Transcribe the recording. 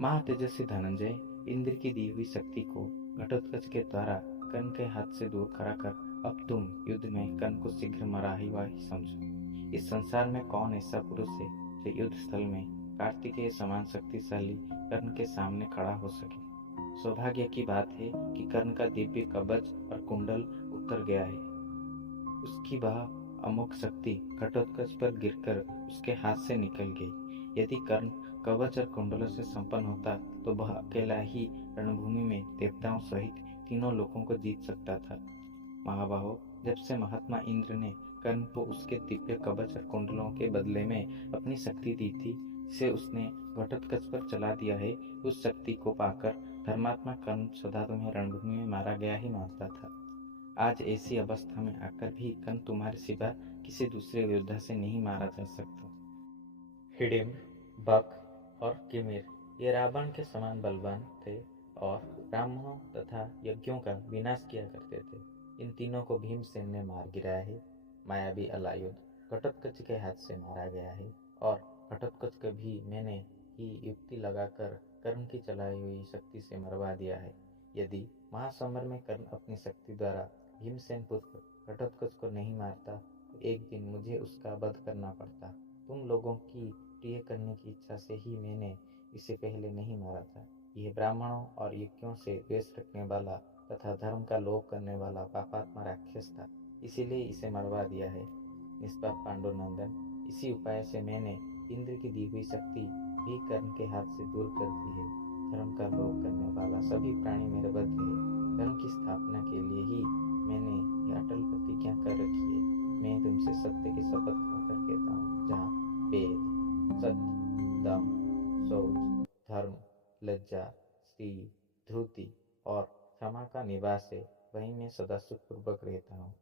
महातेजस्वी धनंजय इंद्र की दी हुई शक्ति को घटोत्कच के द्वारा कर्ण के हाथ से दूर कराकर अब तुम युद्ध में कर्ण को शीघ्र मरा ही समझो। इस संसार में कौन ऐसा पुरुष है जो युद्ध स्थल में कार्तिकेय समान शक्तिशाली कर्ण के सामने खड़ा हो सके। सौभाग्य की बात है कि कर्ण का दिव्य कवच और कुंडल उतर गया है। उसकी वह अमोघ शक्ति घटोत्कच पर गिरकर उसके हाथ से निकल गई। यदि कर्ण कवच और कुंडलों से संपन्न होता तो वह अकेला ही रणभूमि में देवताओं सहित तीनों लोगों को जीत सकता था। महाबाहो, जब से महात्मा इंद्र ने कर्ण को उसके दिव्य कवच और कुंडलों के बदले में अपनी शक्ति दी थी, जिसे उसने घटोत्कच पर चला दिया है, उस शक्ति को पाकर धर्मात्मा कर्ण सदा तुम्हें रणभूमि में मारा गया ही मानता था। आज ऐसी अवस्था में आकर भी कर्ण तुम्हारे सिवा किसी दूसरे योद्धा से नहीं मारा जा सकता। हिडिम्ब, बक और किमिर ये रावण के समान बलवान थे और ब्राह्मणों तथा यज्ञों का विनाश किया करते थे। इन तीनों को भीमसेन ने मार गिराया है। मायावी अलायुध घटोत्कच के हाथ से मारा गया है और घटोत्कच को भी मैंने ही युक्ति लगाकर कर्ण की चलाई हुई शक्ति से मरवा दिया है। यदि महासमर में कर्ण अपनी शक्ति द्वारा भीमसेन पुत्र घटोत्कच को नहीं मारता तो एक दिन मुझे उसका वध करना पड़ता। तुम लोगों की प्रिय करने की इच्छा से ही मैंने इसे पहले नहीं मारा था। यह ब्राह्मणों और यज्ञों से द्वेष रखने वाला तथा धर्म का लोभ करने वाला पापात्मा राक्षस था, इसीलिए इसे मरवा दिया है। निष्पाप पांडुनंदन, इसी उपाय से मैंने इंद्र की दी हुई शक्ति भी कर्ण के हाथ से दूर कर दी है। धर्म का लोभ करने वाला सभी प्राणी मेरे बद्ध है। धर्म की स्थापना के लिए ही मैंने यह अटल प्रतिज्ञा कर रखी है। मैं तुमसे सत्य की शपथ खाकर कहता हूँ, जहाँ वेद, सत्य, दम, शौच, धर्म, लज्जा, श्री, धृति और क्षमा का निवास है, वहीं मैं सदा सुखपूर्वक रहता हूँ।